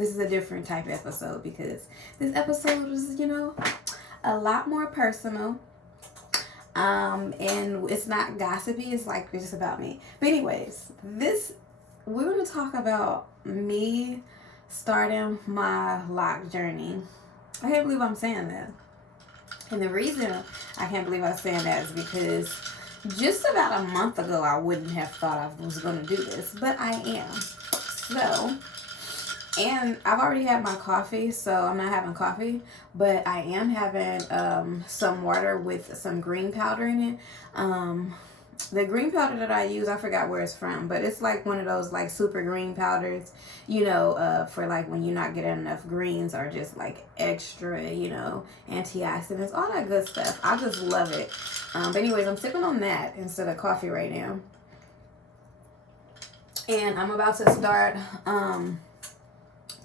this is a different type of episode because this episode is, you know, a lot more personal. And it's not gossipy, it's like it's just about me. But anyways, we're gonna talk about me starting my loc journey. I can't believe I'm saying that. And the reason I can't believe I'm saying that is because just about a month ago I wouldn't have thought I was gonna do this, but I am. So, and I've already had my coffee, so I'm not having coffee, but I am having some water with some green powder in it. The green powder that I use, I forgot where it's from, but it's like one of those like super green powders, you know, for like when you're not getting enough greens or just like extra, you know, antioxidants, all that good stuff. I just love it. But anyways, I'm sipping on that instead of coffee right now. And I'm about to start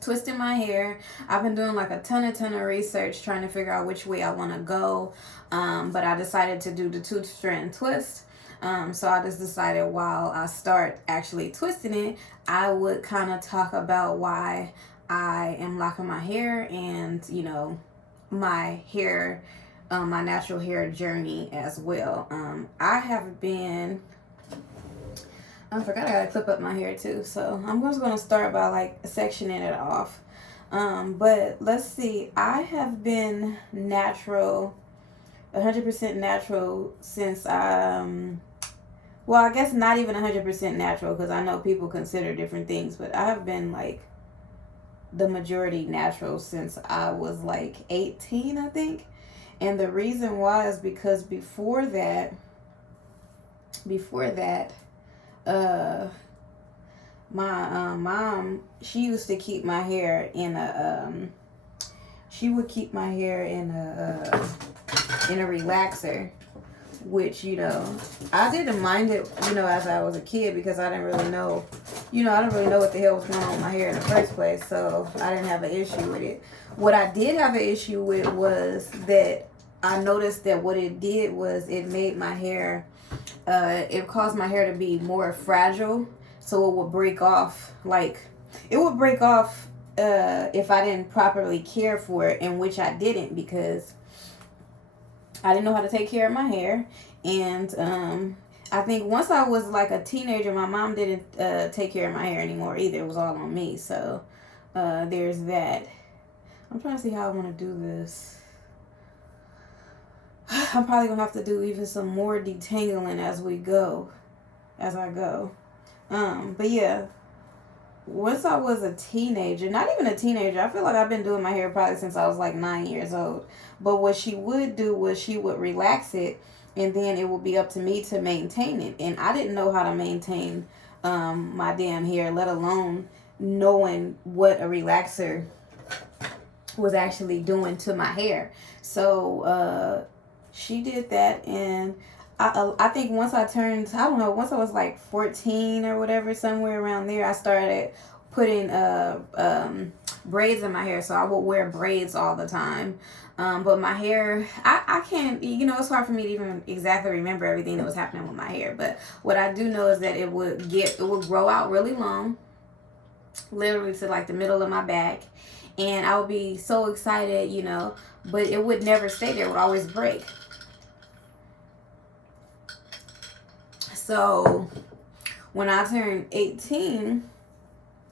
twisting my hair. I've been doing like a ton of research trying to figure out which way I want to go. But I decided to do the 2-strand twist. So I just decided while I start actually twisting it, I would kind of talk about why I am locking my hair and, you know, my hair, my natural hair journey as well. I forgot I gotta clip up my hair too. So I'm just gonna start by like sectioning it off. But let's see, I have been natural, 100% natural since well, I guess not even 100% natural because I know people consider different things, but I have been like the majority natural since I was like 18, I think. And the reason why is because before that, my mom, she used to keep my hair in a she would keep my hair in a relaxer, which, you know, I didn't mind it, you know, as I was a kid because I didn't really know, you know, I didn't really know what the hell was going on with my hair in the first place, so I didn't have an issue with it. What I did have an issue with was that I noticed that what it did was it made my hair, it caused my hair to be more fragile, so it would break off, if I didn't properly care for it, and which I didn't because I didn't know how to take care of my hair. And I think once I was like a teenager, my mom didn't take care of my hair anymore either. It was all on me. So there's that. I'm trying to see how I want to do this. I'm probably going to have to do even some more detangling as I go. But yeah, once I was a teenager, not even a teenager, I feel like I've been doing my hair probably since I was like 9 years old. But what she would do was she would relax it, and then it would be up to me to maintain it. And I didn't know how to maintain my damn hair, let alone knowing what a relaxer was actually doing to my hair. So she did that, and I think once I turned, I don't know, once I was like 14 or whatever, somewhere around there, I started putting braids in my hair. So I would wear braids all the time. But my hair, I can't, you know, it's hard for me to even exactly remember everything that was happening with my hair. But what I do know is that it would grow out really long, literally to like the middle of my back. And I would be so excited, you know, but it would never stay there. It would always break. So when I turned 18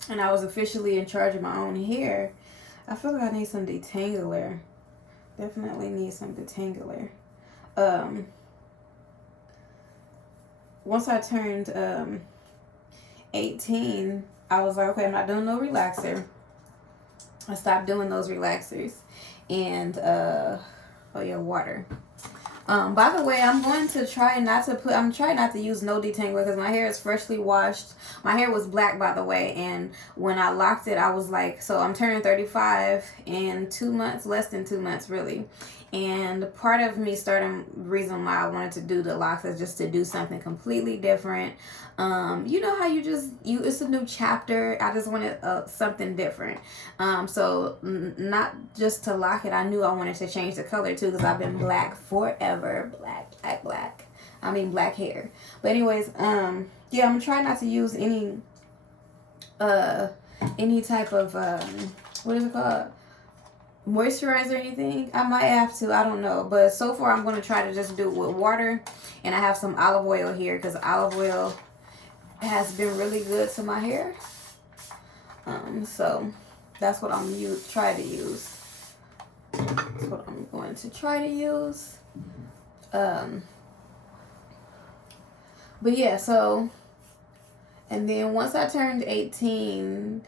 and I was officially in charge of my own hair, I feel like I need some detangler. Definitely need some detangler. Once I turned 18, I was like, okay, I'm not doing no relaxer. I stopped doing those relaxers. And water. By the way, I'm trying not to use no detangler because my hair is freshly washed. My hair was black, by the way, and when I locked it, I was like, so I'm turning 35 in 2 months, less than 2 months, really. And part of me reason why I wanted to do the locks is just to do something completely different. You know how it's a new chapter. I just wanted something different. So not just to lock it, I knew I wanted to change the color too because I've been black forever. Black. I mean black hair. But anyways, yeah, I'm trying not to use any any type of what is it called, moisturizer or anything. I might have to, I don't know, but so far I'm going to try to just do it with water. And I have some olive oil here because olive oil has been really good to my hair. So that's what I'm try to use. That's what I'm going to try to use. But yeah, so, and then once I turned 18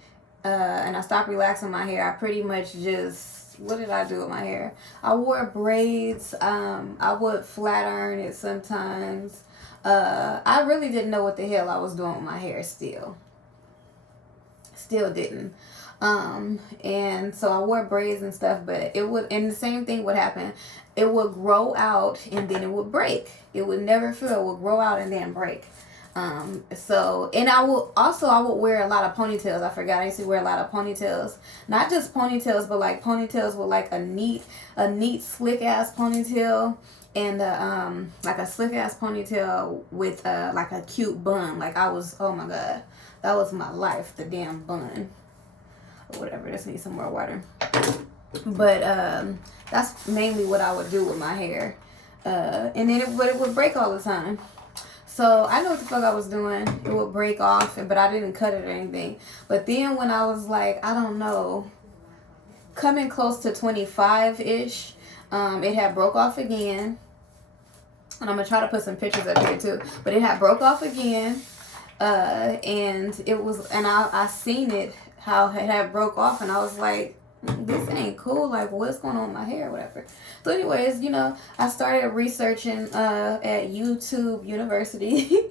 and I stopped relaxing my hair, I pretty much just, what did I do with my hair? I wore braids. I would flat iron it sometimes. I really didn't know what the hell I was doing with my hair still didn't. And so I wore braids and stuff, but it would, and the same thing would happen. It would grow out and then it would break. It would never fill. It would grow out and then break. So, and I would wear a lot of ponytails. I forgot I used to wear a lot of ponytails. Not just ponytails, but like ponytails with like a neat slick ass ponytail. And like a slick ass ponytail with like a cute bun. Like I was, oh my god, that was my life, the damn bun. Or whatever, just need some more water. But that's mainly what I would do with my hair. And then it would break all the time. So I know what the fuck I was doing. It would break off, but I didn't cut it or anything. But then when I was like, I don't know, coming close to 25-ish, it had broke off again. And I'm going to try to put some pictures up here too. But it had broke off again. And it was, and I seen it, how it had broke off. And I was like, this ain't cool. Like, what's going on with my hair or whatever. So anyways, you know, I started researching at YouTube University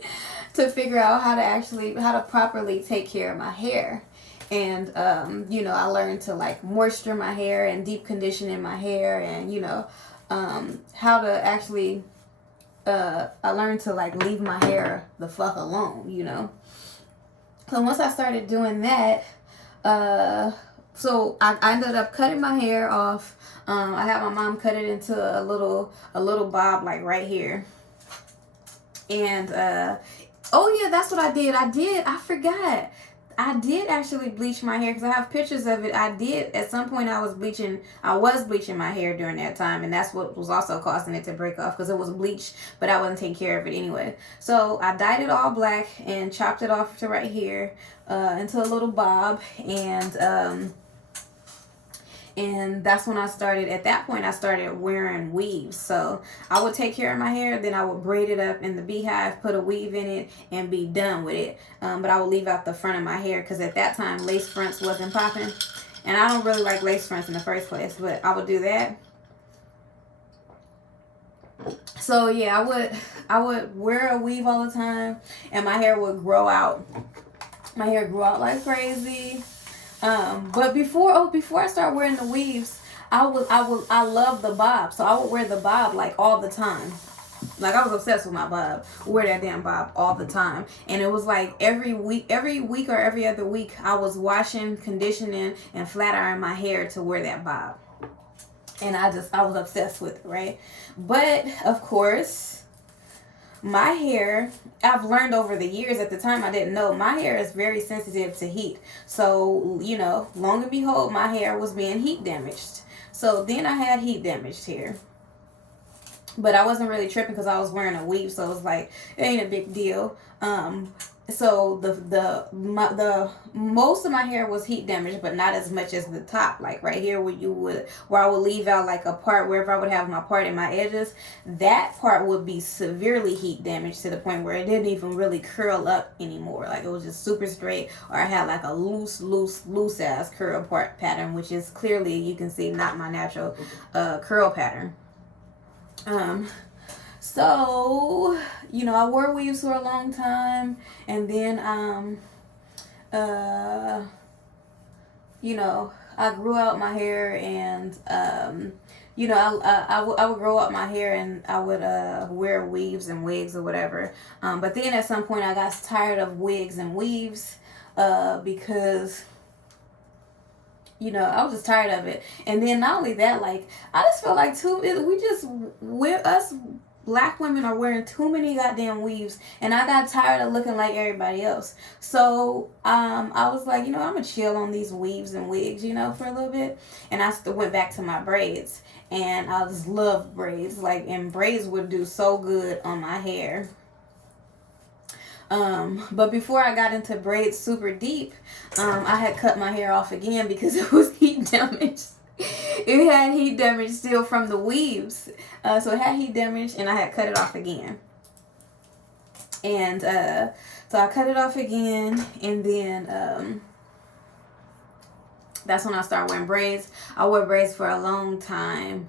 to figure out how to properly take care of my hair. And, you know, I learned to like moisture my hair and deep condition in my hair. And, you know, how to actually, I learned to like leave my hair the fuck alone, you know. So once I started doing that, so I ended up cutting my hair off. I had my mom cut it into a little bob, like right here. And oh yeah, that's what I did. I forgot. I did actually bleach my hair because I have pictures of it. I did at some point. I was bleaching my hair during that time, and that's what was also causing it to break off because it was bleached, but I wasn't taking care of it anyway. So I dyed it all black and chopped it off to right here into a little bob, and that's when I started. At that point, I started wearing weaves. So I would take care of my hair, then I would braid it up in the beehive, put a weave in it, and be done with it. But I would leave out the front of my hair because at that time, lace fronts wasn't popping. And I don't really like lace fronts in the first place, but I would do that. So yeah, I would wear a weave all the time, and my hair would grow out. My hair grew out like crazy. But before I start wearing the weaves, I love the bob. So I would wear the bob like all the time. Like I was obsessed with my bob. Wear that damn bob all the time. And it was like every week or every other week, I was washing, conditioning, and flat ironing my hair to wear that bob. And I was obsessed with it, right? But of course, my hair, I've learned over the years, at the time I didn't know, my hair is very sensitive to heat. So, you know, long and behold, my hair was being heat damaged. So then I had heat damaged hair. But I wasn't really tripping because I was wearing a weave, so it was like, it ain't a big deal. So the most of my hair was heat damaged, but not as much as the top. Like right here where I would leave out like a part, wherever I would have my part in my edges, that part would be severely heat damaged to the point where it didn't even really curl up anymore. Like it was just super straight, or I had like a loose ass curl part pattern, which is clearly, you can see, not my natural curl pattern. So, you know, I wore weaves for a long time, and then, you know, I grew out my hair, and, you know, I would grow out my hair, and I would, wear weaves and wigs or whatever. But then at some point I got tired of wigs and weaves, because, you know, I was just tired of it. And then not only that, like, I just felt like black women are wearing too many goddamn weaves, and I got tired of looking like everybody else. So I was like, I'm gonna chill on these weaves and wigs, for a little bit. And I still went back to my braids, and I just love braids. Like, and braids would do so good on my hair. But before I got into braids super deep, I had cut my hair off again because it was heat damage. It had heat damage still from the weaves. So it had heat damage, and I had cut it off again. And so I cut it off again, and then that's when I started wearing braids. I wore braids for a long time.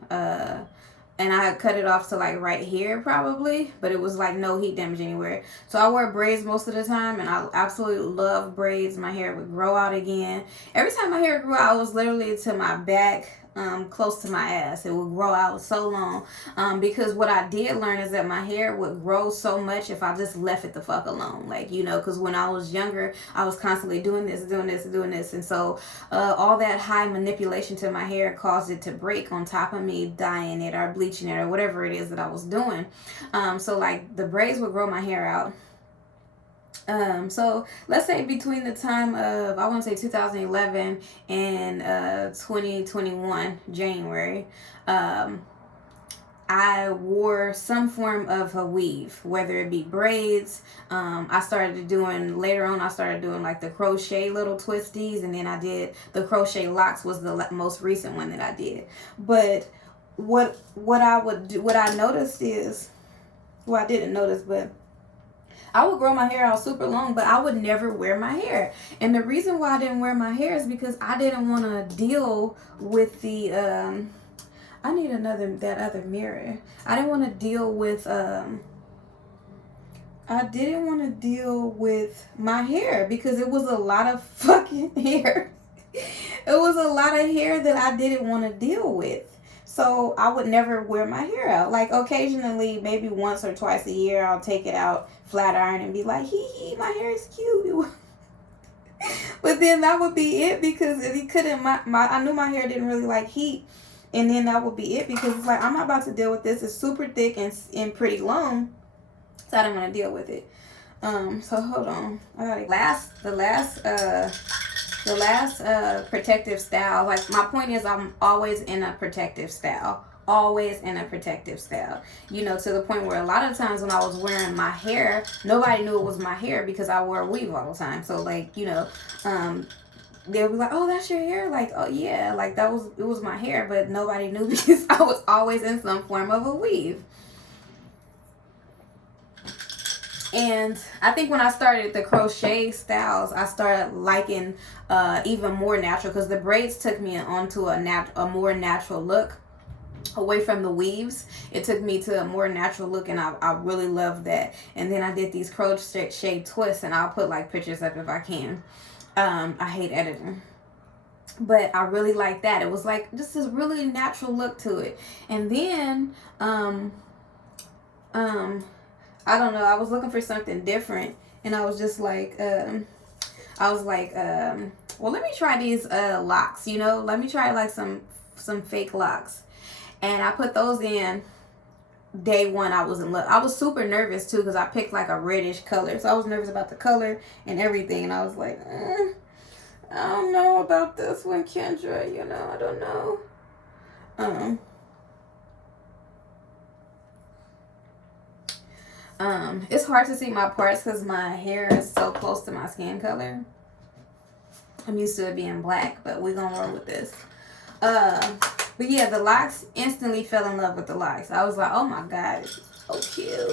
And I had cut it off to like right here probably, but it was like no heat damage anywhere. So I wear braids most of the time, and I absolutely love braids. My hair would grow out again. Every time my hair grew out, it was literally to my back, close to my ass. It would grow out so long, because what I did learn is that my hair would grow so much if I just left it the fuck alone. Like, because when I was younger, I was constantly doing this. And so all that high manipulation to my hair caused it to break on top of me dyeing it or bleaching it or whatever it is that I was doing. So like the braids would grow my hair out. So let's say between the time of, I want to say 2011 and 2021 January, I wore some form of a weave, whether it be braids. I started doing like the crochet little twisties, and then I did the crochet locks was the most recent one that I did. But what I noticed is, well, I didn't notice, but I would grow my hair out super long, but I would never wear my hair. And the reason why I didn't wear my hair is because I didn't want to deal with the, I need that other mirror. I didn't want to deal with, my hair because it was a lot of fucking hair. It was a lot of hair that I didn't want to deal with. So I would never wear my hair out. Like occasionally, maybe once or twice a year, I'll take it out, flat iron, and be like, hee, my hair is cute. But then that would be it, because if he couldn't, I knew my hair didn't really like heat. And then that would be it, because it's like, I'm not about to deal with this. It's super thick and pretty long. So I don't want to deal with it. So hold on. I gotta the last protective style, like my point is I'm always in a protective style. Always in a protective style. To the point where a lot of times when I was wearing my hair, nobody knew it was my hair because I wore a weave all the time. So like, they'll be like, oh, that's your hair? Like, oh yeah, like it was my hair, but nobody knew because I was always in some form of a weave. And I think when I started the crochet styles, I started liking even more natural, because the braids took me onto a more natural look, away from the weaves. It took me to a more natural look, and I really loved that. And then I did these crochet twists, and I'll put like pictures up if I can. I hate editing, but I really like that. It was like just this really natural look to it. And then I don't know, I was looking for something different, and I was just like, well, let me try these locks, let me try like some fake locks. And I put those in day one. I was in love. I was super nervous too, because I picked like a reddish color, so I was nervous about the color and everything, and I was like, I don't know about this one, Kendra, I don't know. It's hard to see my parts because my hair is so close to my skin color. I'm used to it being black, but we're gonna roll with this. But yeah, the locks, instantly fell in love with the locks. I was like, oh my God, it's so cute,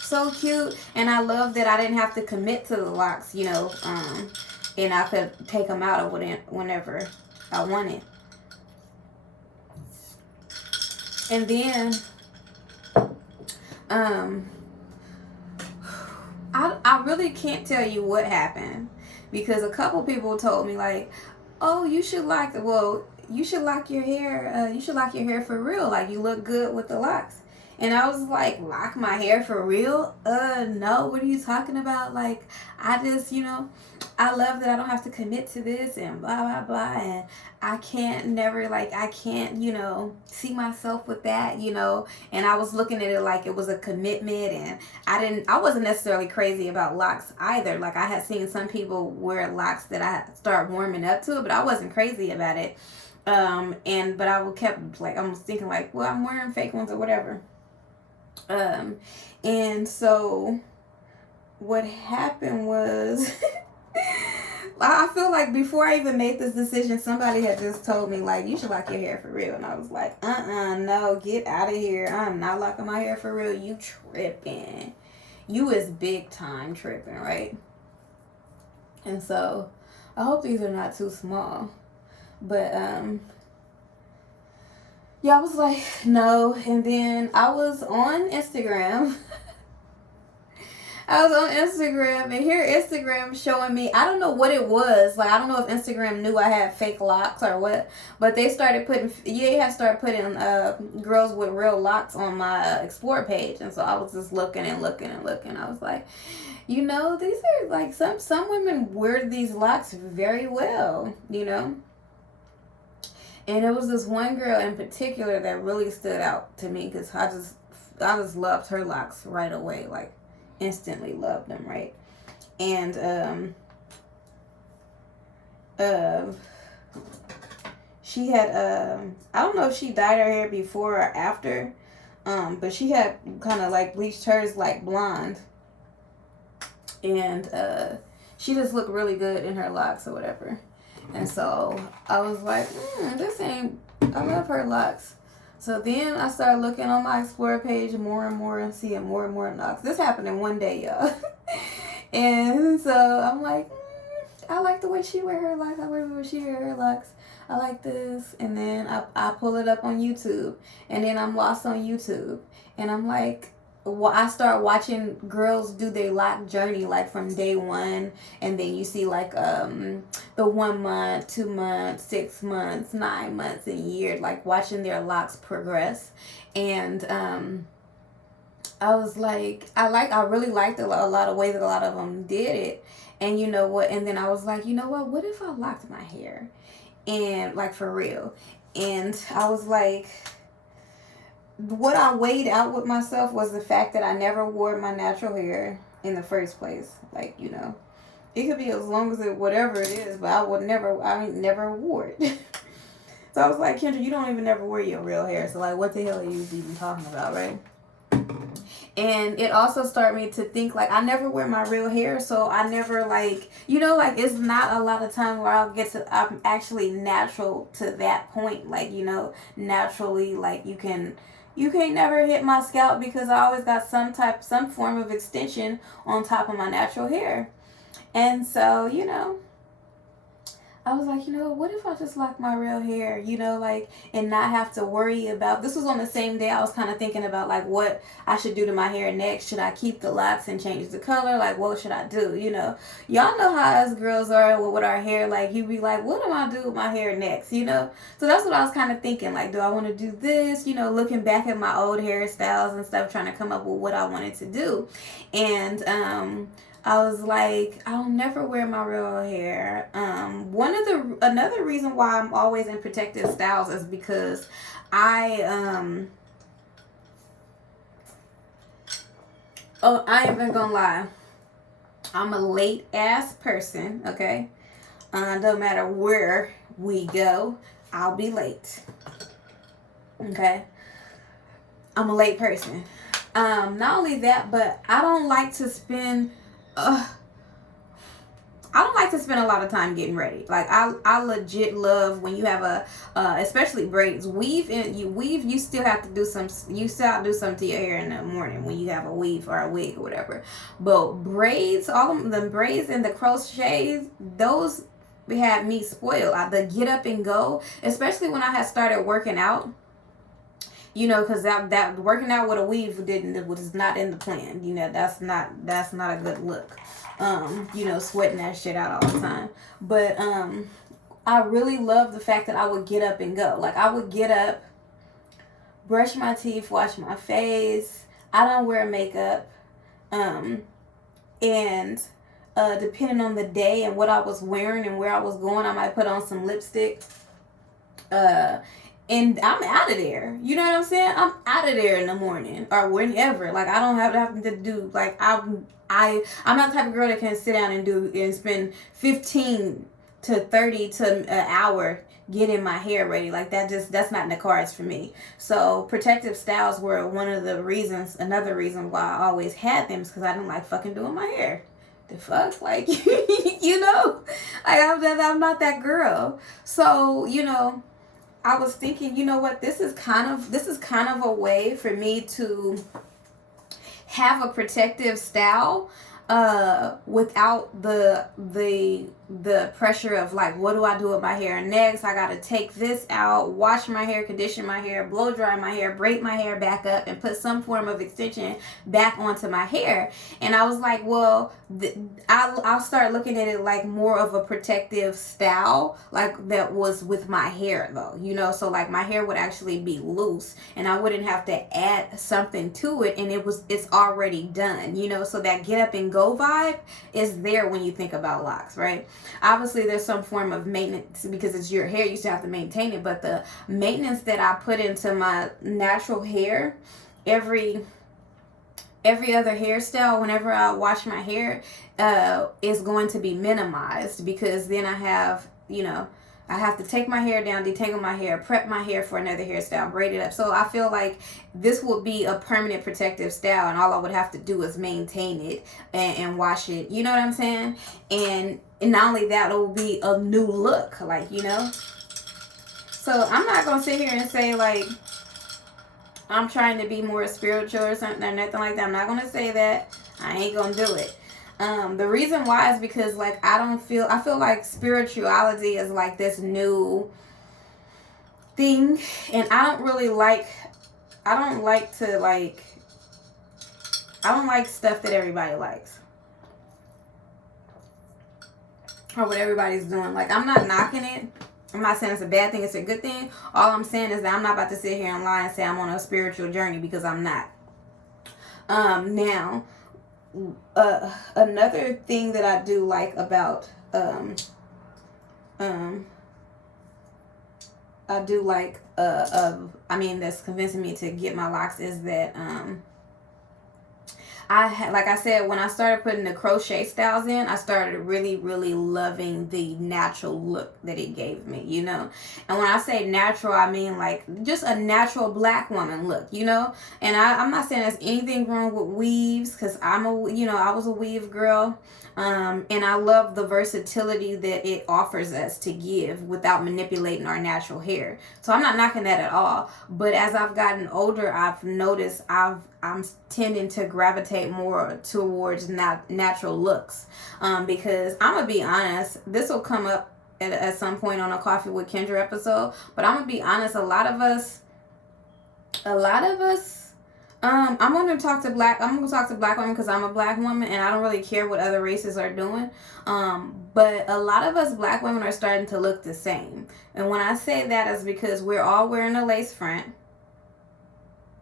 so cute. And I love that I didn't have to commit to the locks, and I could take them out whenever I wanted. And then, I really can't tell you what happened, because a couple people told me like, oh, you should lock your hair. You should lock your hair for real. Like, you look good with the locks. And I was like, lock my hair for real? No, what are you talking about? Like, I just, I love that I don't have to commit to this and blah, blah, blah. And I can't, see myself with that, And I was looking at it like it was a commitment. And I wasn't necessarily crazy about locks either. Like, I had seen some people wear locks that I start warming up to it, but I wasn't crazy about it. But I kept, like, I was thinking, like, well, I'm wearing fake ones or whatever. And so what happened was, I feel like before I even made this decision, somebody had just told me, like, you should lock your hair for real. And I was like, no, get out of here. I'm not locking my hair for real. You tripping. You is big time tripping, right? And so I hope these are not too small. But, yeah, I was like, no. And then I was on Instagram. And here Instagram showing me, I don't know what it was. Like, I don't know if Instagram knew I had fake locks or what. But they started putting girls with real locks on my Explore page. And so I was just looking and looking and looking. I was like, these are like, some women wear these locks very well, And it was this one girl in particular that really stood out to me because I just loved her locks right away, like instantly loved them, right? And she had I don't know if she dyed her hair before or after, but she had kind of like bleached hers like blonde, and she just looked really good in her locks or whatever. And so I was like, I love her locks. So then I started looking on my Explore page more and more and seeing more and more locks. This happened in one day, y'all. And so I'm like, I like the way she wear her locks. I like the way she wear her locks. I like this. And then I pull it up on YouTube. And then I'm lost on YouTube. And I'm like, I start watching girls do their lock journey, like from day one, and then you see like the 1 month, 2 months, 6 months, 9 months, and year, like watching their locks progress. And I was like, I really liked a lot of ways that a lot of them did it. And you know what? And then I was like, what if I locked my hair, and like for real? And I was like, what I weighed out with myself was the fact that I never wore my natural hair in the first place. Like, it could be as long as whatever it is, but I never wore it. So I was like, Kendra, you don't even never wear your real hair. So like, what the hell are you even talking about, right? And it also started me to think, like, I never wear my real hair, so I never, like, it's not a lot of time where I'm actually natural to that point. Like, naturally, like, you can't never hit my scalp because I always got some form of extension on top of my natural hair. And so, I was like, what if I just lock my real hair, and not have to worry about, this was on the same day I was kind of thinking about, like, what I should do to my hair next. Should I keep the locks and change the color? Like, what should I do? Y'all know how us girls are with our hair. Like, you be like, what am I do with my hair next? So that's what I was kind of thinking. Like, do I want to do this? Looking back at my old hairstyles and stuff, trying to come up with what I wanted to do. And, I was like, I'll never wear my real hair. Another reason why I'm always in protective styles is because I ain't even gonna lie. I'm a late ass person, okay? No matter where we go, I'll be late. Okay? I'm a late person. Not only that, but I don't like to spend a lot of time getting ready. Like, I legit love when you have especially braids, you still have to do something to your hair in the morning when you have a weave or a wig or whatever. But braids, all of the braids and the crochets, those had me spoiled. The get up and go, especially when I had started working out. Because that working out with a weave was not in the plan. That's not a good look. Sweating that shit out all the time. But I really love the fact that I would get up and go. Like, I would get up, brush my teeth, wash my face. I don't wear makeup. And depending on the day and what I was wearing and where I was going, I might put on some lipstick. And I'm out of there. You know what I'm saying? I'm out of there in the morning or whenever. Like, I don't have to do, like, I'm not the type of girl that can sit down and spend 15 to 30 to an hour getting my hair ready. Like, that's not in the cards for me. So protective styles were another reason why I always had them, is because I didn't like fucking doing my hair. The fuck? Like, you know, like, I'm not that girl. So, you know, I was thinking, you know what, this is kind of a way for me to have a protective style without the pressure of, like, what do I do with my hair next? I gotta take this out, wash my hair, condition my hair, blow dry my hair, braid my hair back up, and put some form of extension back onto my hair. And I was like, well, I'll start looking at it like more of a protective style, like that was with my hair though, you know. So like my hair would actually be loose and I wouldn't have to add something to it, and it's already done, you know. So that get up and go vibe is there when you think about locks, right? Obviously there's some form of maintenance because it's your hair, you still have to maintain it, but the maintenance that I put into my natural hair every other hairstyle, whenever I wash my hair, is going to be minimized, because then I have to take my hair down, detangle my hair, prep my hair for another hairstyle, braid it up. So I feel like this would be a permanent protective style, and all I would have to do is maintain it and wash it. You know what I'm saying? And not only that, it will be a new look, like, you know. So I'm not going to sit here and say, like, I'm trying to be more spiritual or something or nothing like that. I'm not going to say that. I ain't going to do it. The reason why is because, like, I feel like spirituality is like this new thing, and I don't like stuff that everybody likes or what everybody's doing. Like, I'm not knocking it. I'm not saying it's a bad thing, it's a good thing. All I'm saying is that I'm not about to sit here and lie and say I'm on a spiritual journey, because I'm not. Now, another thing that I do like about that's convincing me to get my locks is that like I said, when I started putting the crochet styles in, I started really, really loving the natural look that it gave me, you know. And when I say natural, I mean like just a natural black woman look, you know. And I'm not saying there's anything wrong with weaves, because I was a weave girl. And I love the versatility that it offers us to give without manipulating our natural hair. So I'm not knocking that at all. But as I've gotten older, I've noticed I'm tending to gravitate more towards natural looks. Because I'm going to be honest, this will come up at some point on a Coffee with Kendra episode. But I'm going to be honest, a lot of us, I'm going to talk to black women because I'm a black woman and I don't really care what other races are doing. But a lot of us black women are starting to look the same. And when I say that, is because we're all wearing a lace front.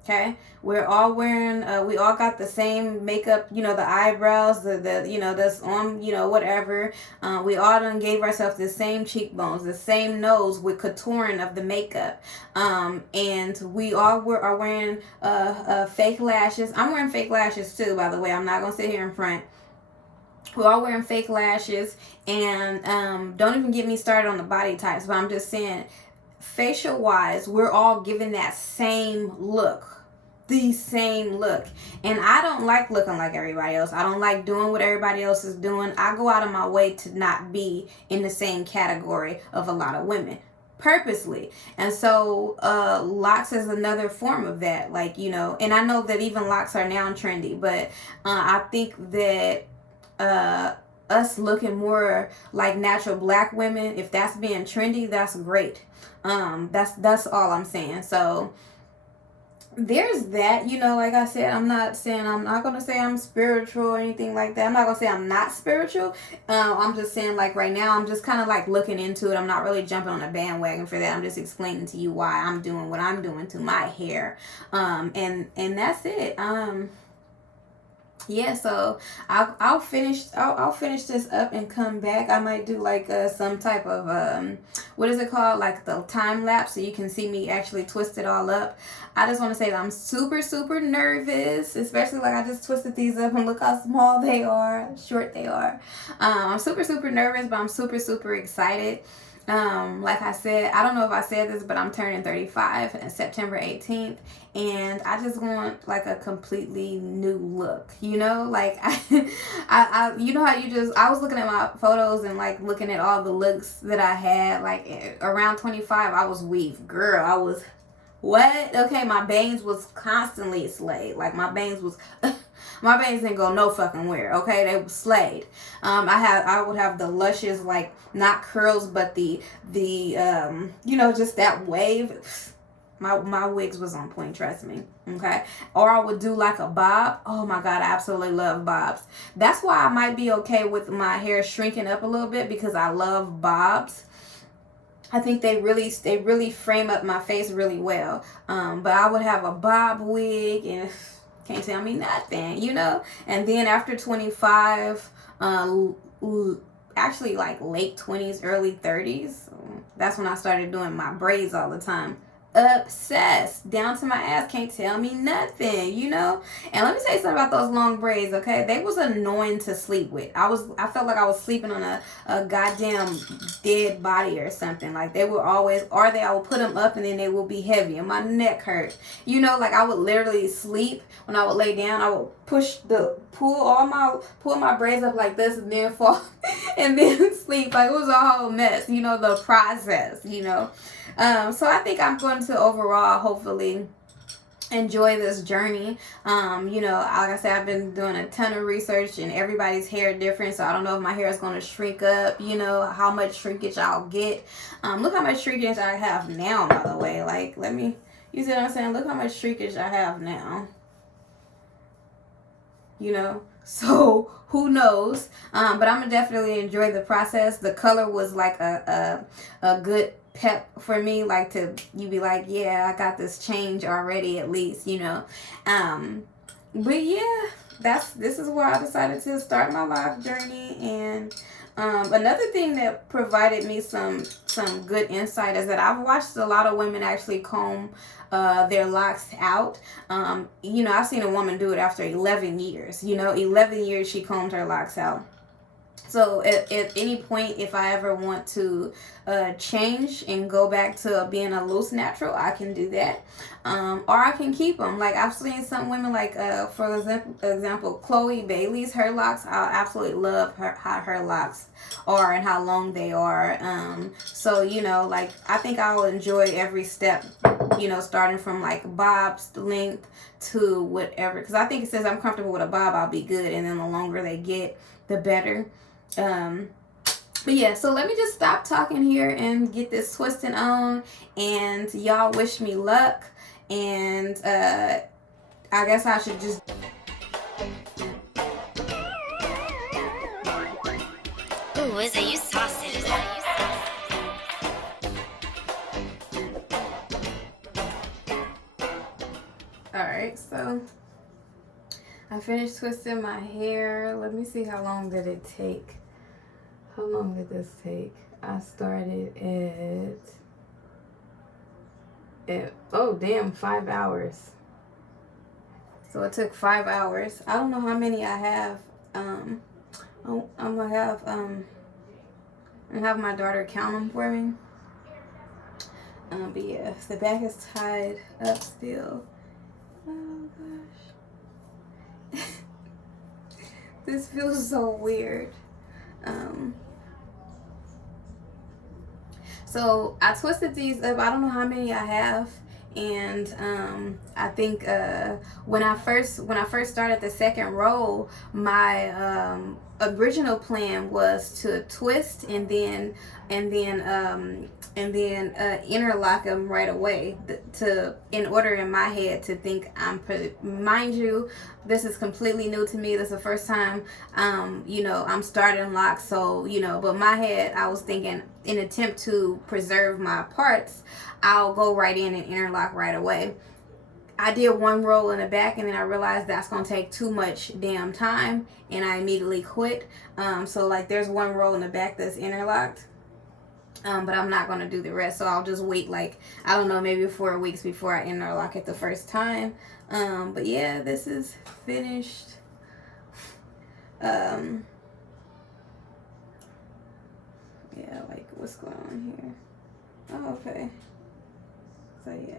Okay, we're all wearing, we all got the same makeup, you know, the eyebrows, the that's on, you know, whatever. We all done gave ourselves the same cheekbones, the same nose with contouring of the makeup. And we all are wearing fake lashes. I'm wearing fake lashes too, by the way. I'm not going to sit here in front. We're all wearing fake lashes. And don't even get me started on the body types, but I'm just saying, facial wise, we're all given that same look. The same look. And I don't like looking like everybody else. I don't like doing what everybody else is doing. I go out of my way to not be in the same category of a lot of women, purposely. And so locks is another form of that, like, you know. And I know that even locks are now trendy, but I think that us looking more like natural black women, if that's being trendy, that's great. That's all I'm saying. So there's that, you know, like I said, I'm not saying, I'm not gonna say I'm spiritual or anything like that. I'm not gonna say I'm not spiritual. I'm just saying, like, right now I'm just kind of like looking into it. I'm not really jumping on a bandwagon for that. I'm just explaining to you why I'm doing what I'm doing to my hair. And that's it. Yeah, so I'll finish this up and come back. I might do like some type of what is it called, like the time lapse, so you can see me actually twist it all up. I just want to say that I'm super nervous, especially like I just twisted these up and look how small they are, short they are. I'm super nervous, but I'm super excited. Like I said, I don't know if I said this, but I'm turning 35 on September 18th, and I just want like a completely new look, you know, like you know how you just, I was looking at my photos and like looking at all the looks that I had, like around 25, I was weave, girl, I was, what? Okay, my bangs was constantly slayed, like my bangs was, my bangs didn't go no fucking where, okay, they were slayed. I would have the luscious, like, not curls, but the you know, just that wave. My wigs was on point, trust me. Okay. Or I would do like a bob. Oh my god, I absolutely love bobs. That's why I might be okay with my hair shrinking up a little bit, because I love bobs. I think they really frame up my face really well. But I would have a bob wig, and can't tell me nothing, you know. And then after 25, actually like late 20s, early 30s, that's when I started doing my braids all the time. Obsessed down to my ass, can't tell me nothing, you know. And let me tell you something about those long braids, okay? They was annoying to sleep with. I felt like I was sleeping on a goddamn dead body or something. Like they were always, or I would put them up and then they would be heavy and my neck hurt, you know. Like I would literally sleep, when I would lay down, I would pull my braids up like this and then fall and then sleep. Like it was a whole mess, you know, the process, you know. So I think I'm going to overall hopefully enjoy this journey. You know, like I said, I've been doing a ton of research, and everybody's hair different, so I don't know if my hair is going to shrink up, you know, how much shrinkage I'll get. Look how much shrinkage I have now, by the way. Like, let me, you see what I'm saying? Look how much shrinkage I have now, you know. So who knows? But I'm gonna definitely enjoy the process. The color was like a good pep for me, like to, you be like, yeah, I got this change already, at least, you know. But yeah, this is where I decided to start my life journey. And another thing that provided me some good insight is that I've watched a lot of women actually comb their locks out. You know, I've seen a woman do it after 11 years. You know, 11 years she combed her locks out. So at any point, if I ever want to change and go back to being a loose natural, I can do that. Or I can keep them. Like I've seen some women, like for example, Chloe Bailey's, her locks, I absolutely love how her locks are and how long they are. So, you know, like I think I will enjoy every step, you know, starting from like bob's length to whatever. Because I think it says I'm comfortable with a bob, I'll be good. And then the longer they get, the better. But yeah, so let me just stop talking here and get this twisting on, and y'all wish me luck. And I guess I should just ooh, is it you saucy? Alright, so I finished twisting my hair. Let me see, how long did it take? How long did this take? I started at oh damn, 5 hours. So it took 5 hours. I don't know how many I have. I'm gonna have my daughter count them for me. But yeah, the back is tied up still. Oh gosh. This feels so weird. So I twisted these up. I don't know how many I have, and I think when I first started the second roll, my original plan was to twist and then interlock them right away in order in my head to think mind you, this is completely new to me. This is the first time I'm starting locks, so but my head I was thinking, in an attempt to preserve my parts, I'll go right in and interlock right away. I did one roll in the back and then I realized that's going to take too much damn time and I immediately quit. So like there's one roll in the back that's interlocked. But I'm not going to do the rest. So I'll just wait like, I don't know, maybe 4 weeks before I interlock it the first time. But yeah, this is finished. Yeah, like what's going on here? Oh, okay. So yeah.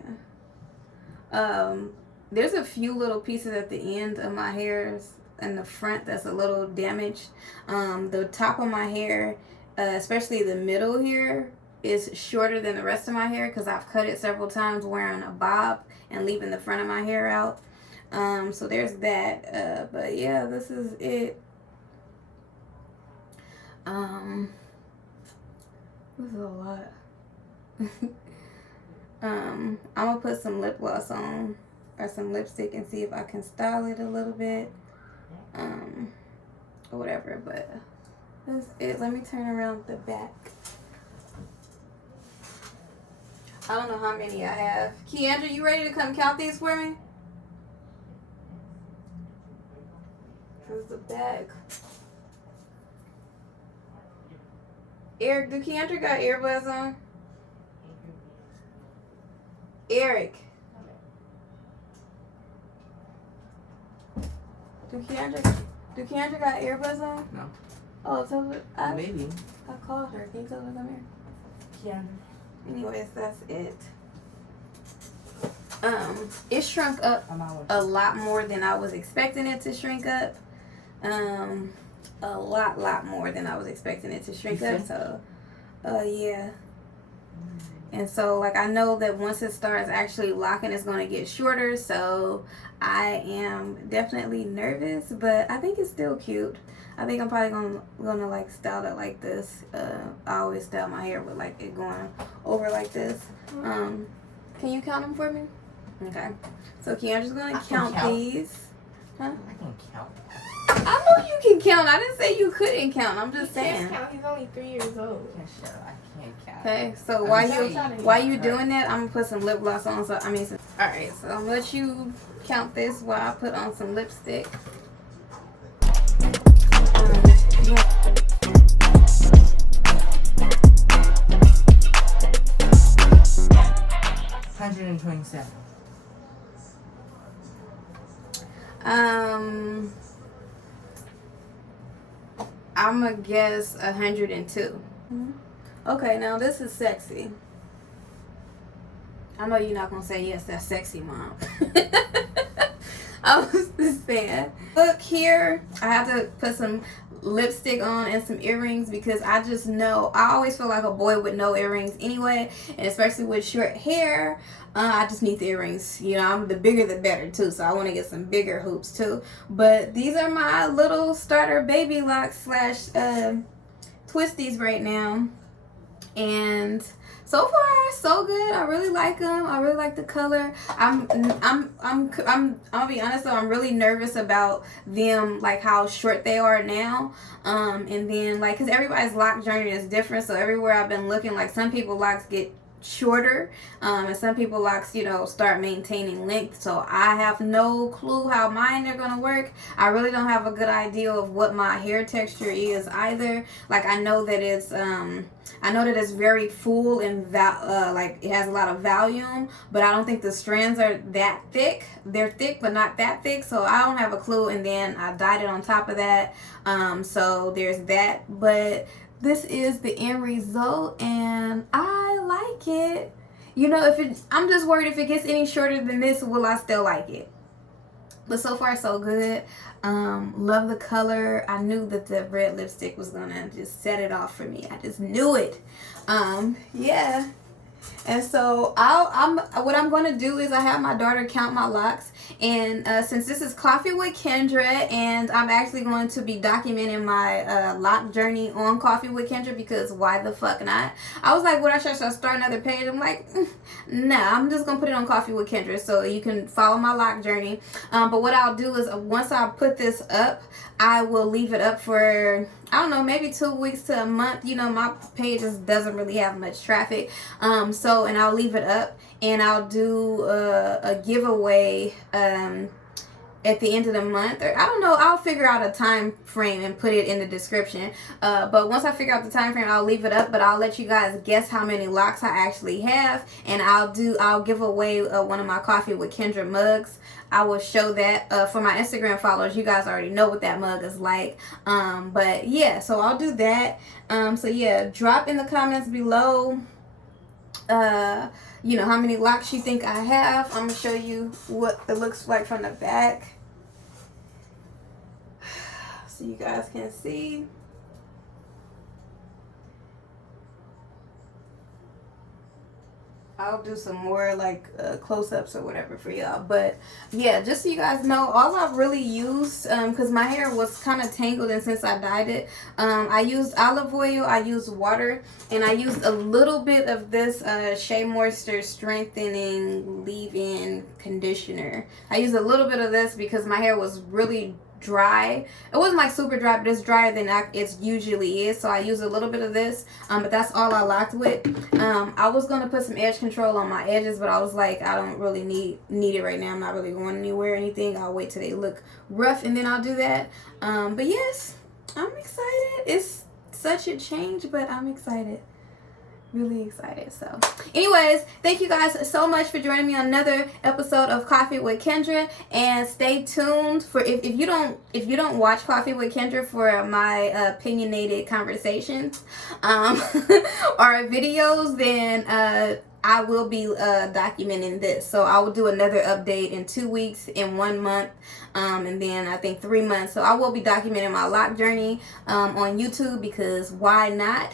There's a few little pieces at the end of my hairs in the front that's a little damaged. The top of my hair, especially the middle here, is shorter than the rest of my hair because I've cut it several times wearing a bob and leaving the front of my hair out. So there's that. But yeah, this is it. This is a lot. I'm gonna put some lip gloss on or some lipstick and see if I can style it a little bit, or whatever. But that's it. Let me turn around the back. I don't know how many I have. Kendra, you ready to come count these for me? Here's the back. Eric, do Kendra got earbuds on? Eric. Do Kendra got earbuds on? No. Oh, tell her. Maybe. I called her. Can you tell her to come here? Yeah. Anyways, that's it. It shrunk up a lot more than I was expecting it to shrink up. A lot more than I was expecting it to shrink up. So, yeah. And so, like, I know that once it starts actually locking, it's going to get shorter. So, I am definitely nervous, but I think it's still cute. I think I'm probably gonna like style it like this. I always style my hair with like it going over like this. Can you count them for me? Okay. So, Kendra's going to count these. Huh? I can count. I know you can count. I didn't say you couldn't count. I'm just saying. Count. He's only 3 years old. Yeah, sure. I can't count. Okay, so while you doing that, I'm gonna put some lip gloss on. All right, so I'm gonna let you count this while I put on some lipstick. $127. I'm gonna guess 102. Okay, now this is sexy. I know you're not gonna say yes, that's sexy, Mom. I was just saying. Look here, I have to put some lipstick on and some earrings because I just know I always feel like a boy with no earrings anyway, and especially with short hair. I just need the earrings. I'm the bigger the better too, so I want to get some bigger hoops too. But these are my little starter baby locks / twisties right now, and so far so good. I really like them. I really like the color. I'm gonna be honest though, I'm really nervous about them, like how short they are now. And then like, cause everybody's lock journey is different. So everywhere I've been looking, like some people locks get shorter, and some people locks start maintaining length. So I have no clue how mine are gonna work. I really don't have a good idea of what my hair texture is either. Like I know that it's very full and like it has a lot of volume, but I don't think the strands are that thick. They're thick but not that thick, so I don't have a clue. And then I dyed it on top of that, so there's that. But this is the end result and I like it. I'm just worried if it gets any shorter than this, will I still like it? But so far so good. Love the color. I knew that the red lipstick was gonna just set it off for me. I just knew it. Yeah. And so what I'm going to do is I have my daughter count my locks. And since this is Coffee with Kendra, and I'm actually going to be documenting my lock journey on Coffee with Kendra, because why the fuck not? I was like, should I start another page? I'm like, nah, I'm just going to put it on Coffee with Kendra so you can follow my lock journey. But what I'll do is once I put this up, I will leave it up for, I don't know, maybe 2 weeks to a month. You know, my page just doesn't really have much traffic. And I'll leave it up, and I'll do a giveaway at the end of the month, or I don't know, I'll figure out a time frame and put it in the description. But once I figure out the time frame, I'll leave it up, but I'll let you guys guess how many locks I actually have, and I'll give away one of my Coffee with Kendra mugs. I will show that for my Instagram followers. You guys already know what that mug is like. But yeah, so I'll do that. So yeah, drop in the comments below you know, how many locks you think I have. I'm gonna show you what it looks like from the back so you guys can see. I'll do some more like close-ups or whatever for y'all, but yeah, just so you guys know, all I've really used, because my hair was kind of tangled, and since I dyed it, I used olive oil, I used water, and I used a little bit of this Shea Moisture Strengthening Leave-In Conditioner. I used a little bit of this because my hair was really dry. It wasn't like super dry, but it's drier than it usually is, so I used a little bit of this, but that's all I locked with. I was going to put some edge control on my edges, but I was like, I don't really need it right now. I'm not really going anywhere or anything. I'll wait till they look rough, and then I'll do that. But yes, I'm excited. It's such a change, but I'm excited. Really excited. So anyways, thank you guys so much for joining me on another episode of Coffee with Kendra, and stay tuned for if you don't watch Coffee with Kendra for my opinionated conversations or videos, then I will be documenting this. So I will do another update in 2 weeks, in 1 month, and then I think 3 months. So I will be documenting my lock journey on YouTube, because why not?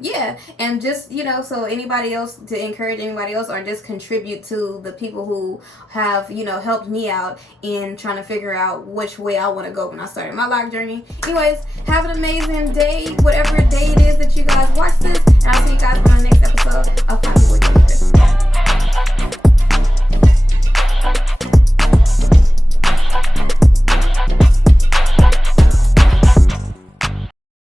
Yeah, and just, you know, so anybody else, to encourage anybody else, or just contribute to the people who have, you know, helped me out in trying to figure out which way I want to go when I started my lock journey. Anyways, have an amazing day, whatever day it is that you guys watch this, and I'll see you guys on the next episode of Coffee with